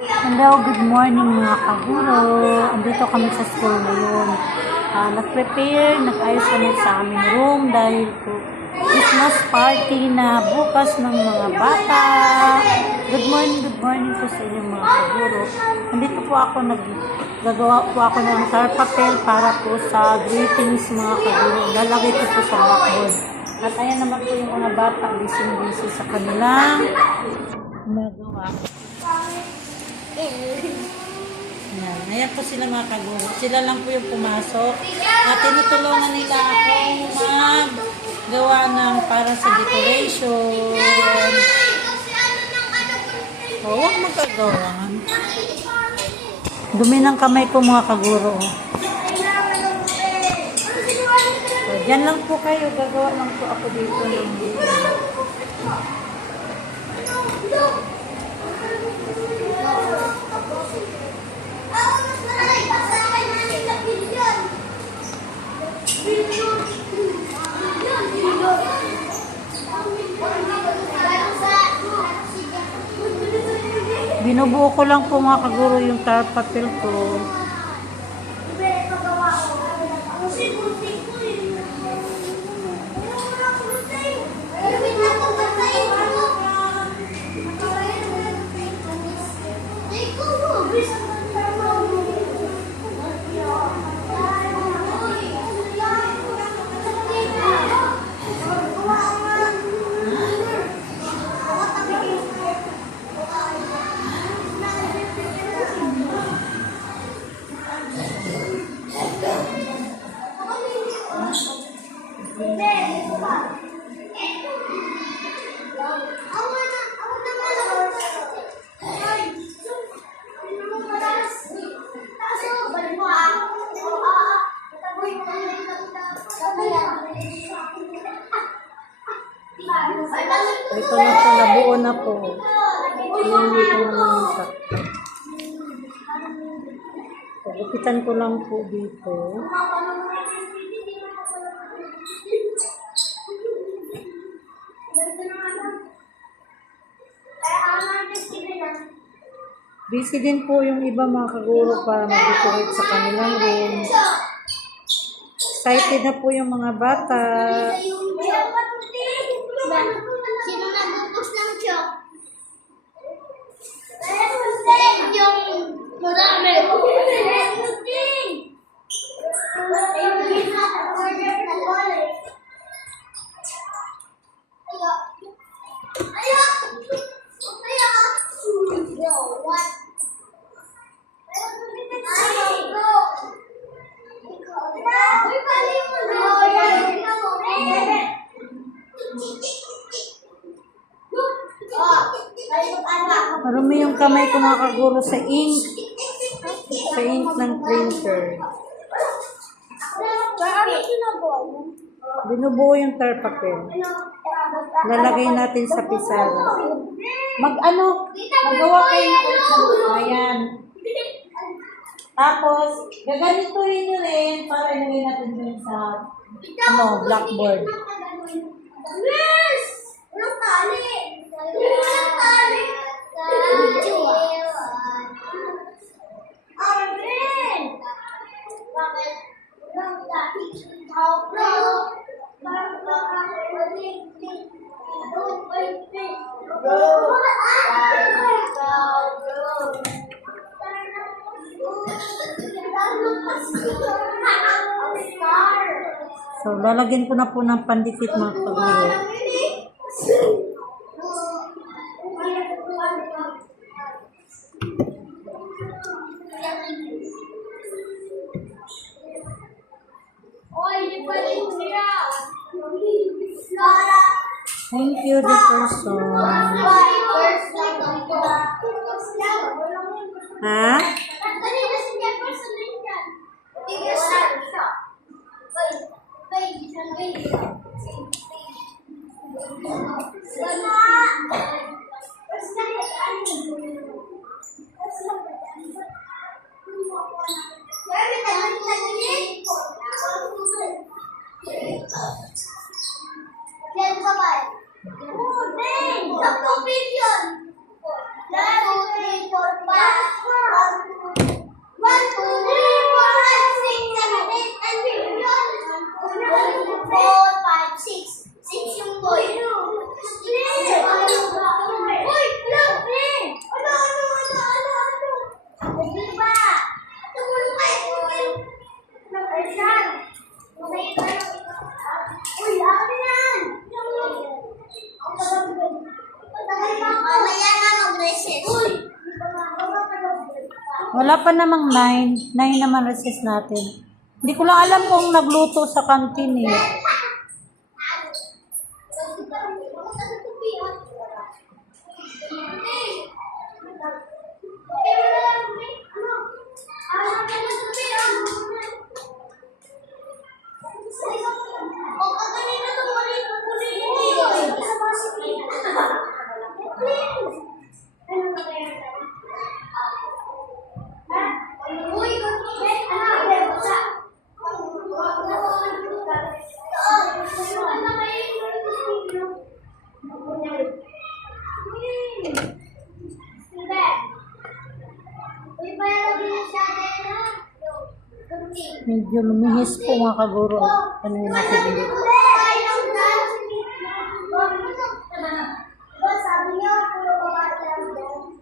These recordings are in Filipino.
Hello, good morning mga kaguro. Andito kami sa school ngayon. Nag-prepare, nag-ayos kami sa aming room dahil po Christmas party na bukas ng mga bata. Good morning po sa inyo mga kaguro. Andito po ako, gagawa po ako ng tar papel para po sa greetings mga kaguro. Lalagay ko po sa blackboard. At ayan naman po yung mga bata, busy sa kanilang nagawa. Ayan po sila mga kaguro. Sila lang po yung pumasok. At tinutulungan nila akong maggawa ng para sa decoration. Huwag magagawa. Dumi ng kamay ko mga kaguro. So, dyan lang po kayo. Gagawa lang po ako dito ng binubuo ko lang po mga kaguro yung tar papel ko. Ito na po, nabuo na po. Pagupitan ko lang po dito. Busy din po yung iba mga kaguro para mag-decorate sa kanilang room. Excited na po yung mga bata. Sino nagbukas ng chok? Yung marami. Marumi yung kamay ko mga kaguro sa ink. Sa ink ng printer. Binubuo yung tar papel. Lalagay natin sa pisara. Magawa kayo. Ayan. Tapos, gaganituhin nyo rin para ilagay natin dun sa blackboard. Yes! Walang tali! Walang tali! Arvin! Bakit? Walang tali. So, lalagyan ko na po ng pandikit mga kaguro. Thank you, the person. Ha? Yan, sabay. Sa 2 billion. 1, 2, 3, 4, 5. Wala pa namang 9. 9 naman recess natin. Hindi ko lang alam kung nagluto sa kantin eh. Medyo lumihis po mga kaguro. Ano yung natin dito? Sabi niya, puro babae lang daw.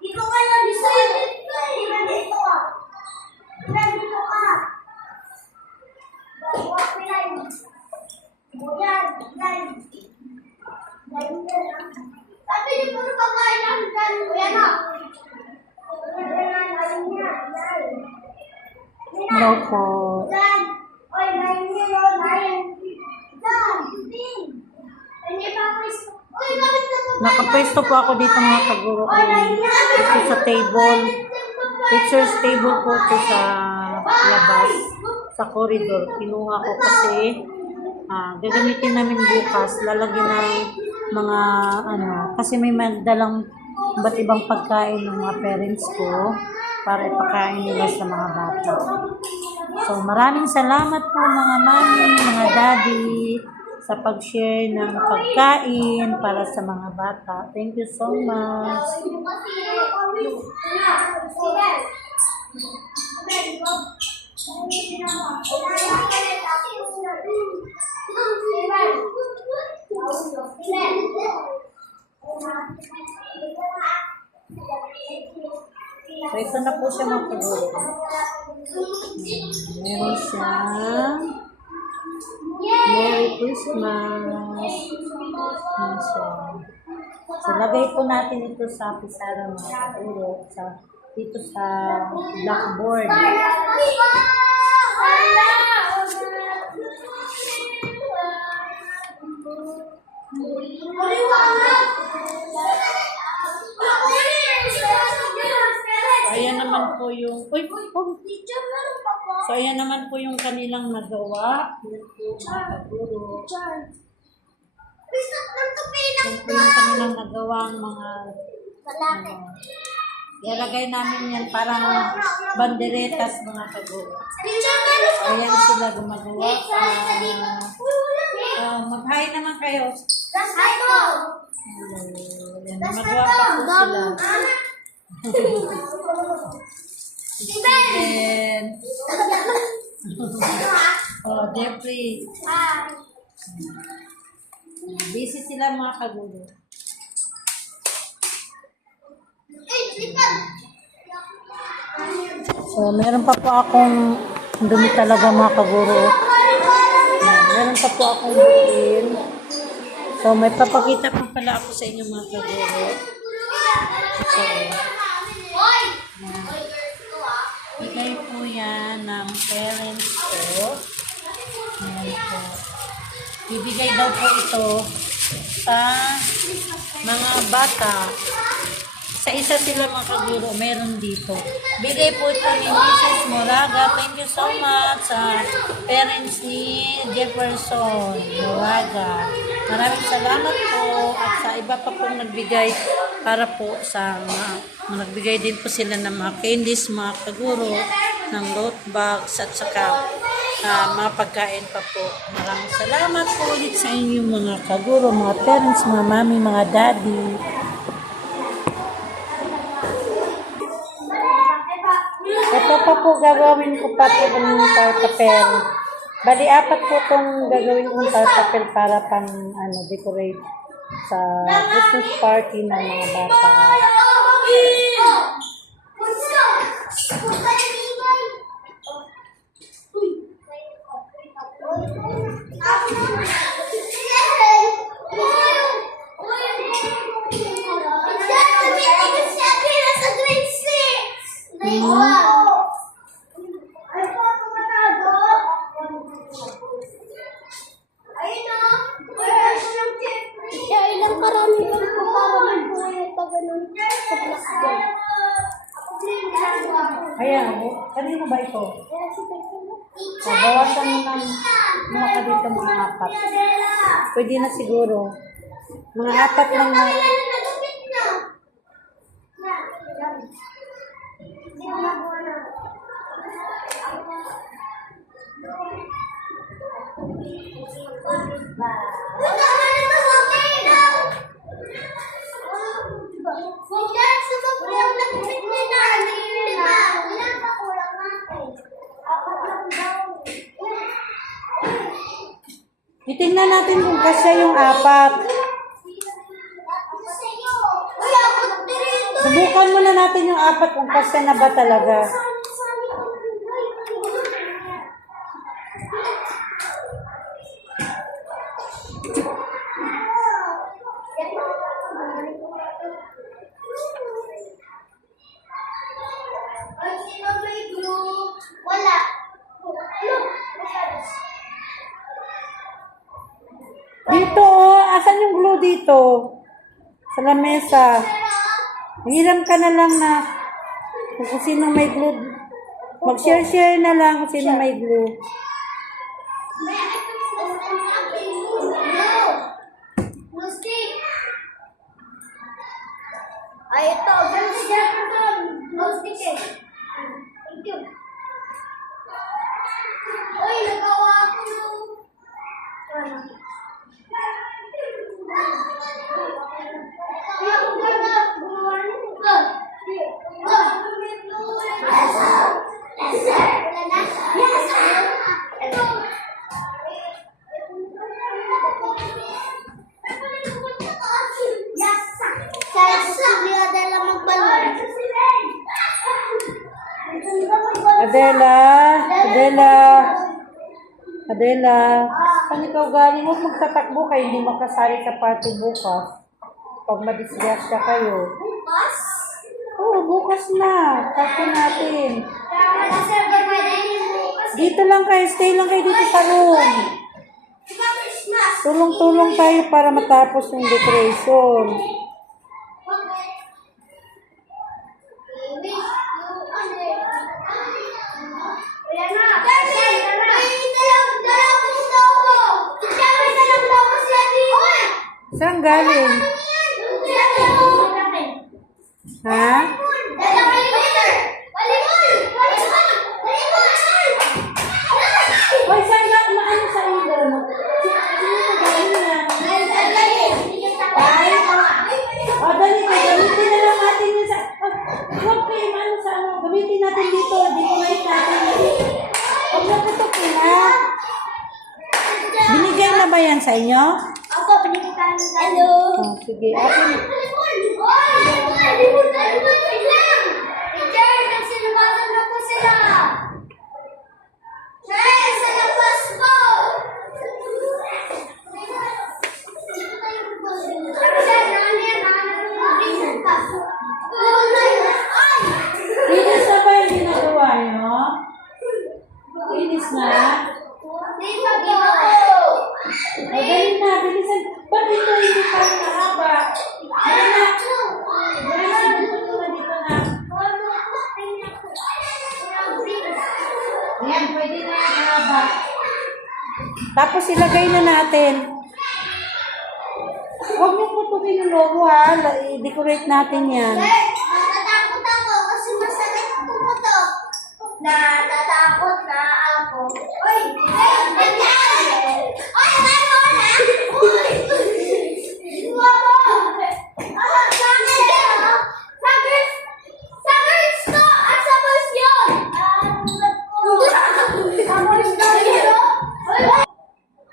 Dito ka lang, dito ka. Dito ka. Sabi niya, puro babae lang daw. Yan o. Hello po. Nakapwesto po ako dito mga kaguro. Dito sa table. Teacher's table po ito sa labas. Sa corridor. Kinuha ko kasi gagamitin namin bukas. Lalagyan ng mga kasi may magdalang iba't ibang pagkain ng mga parents ko para ipakain nila sa mga bata. So, maraming salamat po mga mami, mga daddy, sa pag-share ng pagkain para sa mga bata. Thank you so much. So, ito na po siya mga kaguro. Meron siyang Merry Christmas. Yan siya. So, lagay po natin ito sa pisara mga kaguro. Dito sa blackboard. Ayan naman po yung So ayan naman po yung kanilang nagawa. Yan po mga kaguro. Yan po yung kanilang nagawa ang mga ilalagay namin yan parang banderetas mga kaguro. Ayan sila gumagawa. Mag-hi naman kayo. Ayan, magawa pa po sila. Steven. Jeffrey. Busy sila mga kaguro. So, meron pa po akong dumi talaga mga kaguro. Meron pa po akong buuin. So, may papakita pa pala ako sa inyo mga kaguro. So, bigay po yan ng parents ko. Ayan po. Bibigay daw po ito sa mga bata. Sa isa sila mga kaguro, meron dito. Bigay po ito ni Mrs. Moraga. Thank you so much sa parents ni Jefferson Moraga. Maraming salamat po. At sa iba pa pong nagbigay para po sa nagbigay din po sila ng mga candies, mga kaguro, ng load bags at saka mga pagkain pa po. Maraming salamat po ulit sa inyong mga kaguro, mga parents, mga mami, mga daddy. Ito pa po gagawin ko pa po ng tarpapel. Bali, 4 po itong gagawin kong tarpapel para pang decorate sa Christmas party ng mga bata. mo? Ay, po, tumatago. Ayun na. Wala ko ng siyempre. Kaya ilang karami lang po para magbuhay pa ganun sa plastic. Ako din lang. Ayan, kanino ba ito? Bawasan mo ng mga ka dito mga apat. Pwede na siguro. Mga apat lang na. Itingnan natin kung kasya yung apat. Subukan muna natin yung apat kung kasya na ba talaga. Wala. Dito, oh. Asan yung glue dito? Sa lamesa. Hiram ka na lang na kung sino may glue. Mag-share-share na lang kung sino may glue. Ay, ito. No stick eh. Thank you. Uy, nagawa ko ng... Kaya kung ganda, gumawa nito. Adela, Adela, Adela, saan ikaw galing? Huwag magtatakbo kayo, hindi makasali sa party bukas. Pag madisgrasya kayo. Bukas? Oo, bukas na. Party natin. Wala sir, pwede bukas. Dito lang kayo, stay lang kayo dito sa room. Diba Christmas? Tulong-tulong tayo para matapos yung decoration. Saan galing? Ha? Hoy, saan ga? Maano sa inyo? Sino galing yan? O, dali ko. Gamitin na lang natin yun sa... Huwag kayo maano sa ano. Gamitin natin dito. Decorate natin. Huwag na putukin, ha? Binigay na ba yan sa inyo? Ako, pinagkitaan ng hello. Oh, sige. Akin. Finish na ba yung ginagawa nyo? Finish na? Magaling na. Bilisan. Ba't ito hindi pa rin mahaba? Ano na? Bilisan dito na dito na. Ayan, pwede na yung mahaba. Tapos ilagay na natin. Huwag niyo putukin yung logo ha. I-decorate natin yan. Natatakot ako kasi masakit ko po to. Natatakot na ako. Uy! Ay, ano na? Uy! Wala! Sa girls to! At sa boys yun! Sa boys to yun!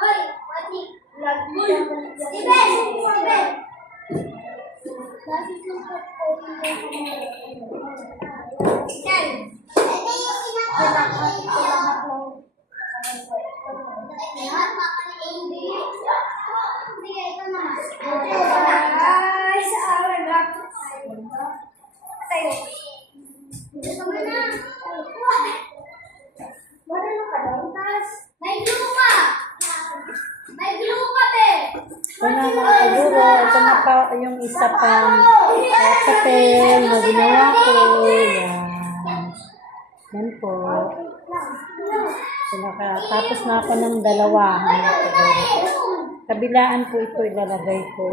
Uy! Pati! Steven! Steven! Yan! Ito yung pinaka-pinaka ko. Sige, ito naman. Ay, sa akin. Tayo. Ito naman na. yung isa pang papel na ginawa ko. Yan. Yan po. So, tapos na ako ng dalawa. Kabilaan po ito ilalagay ko.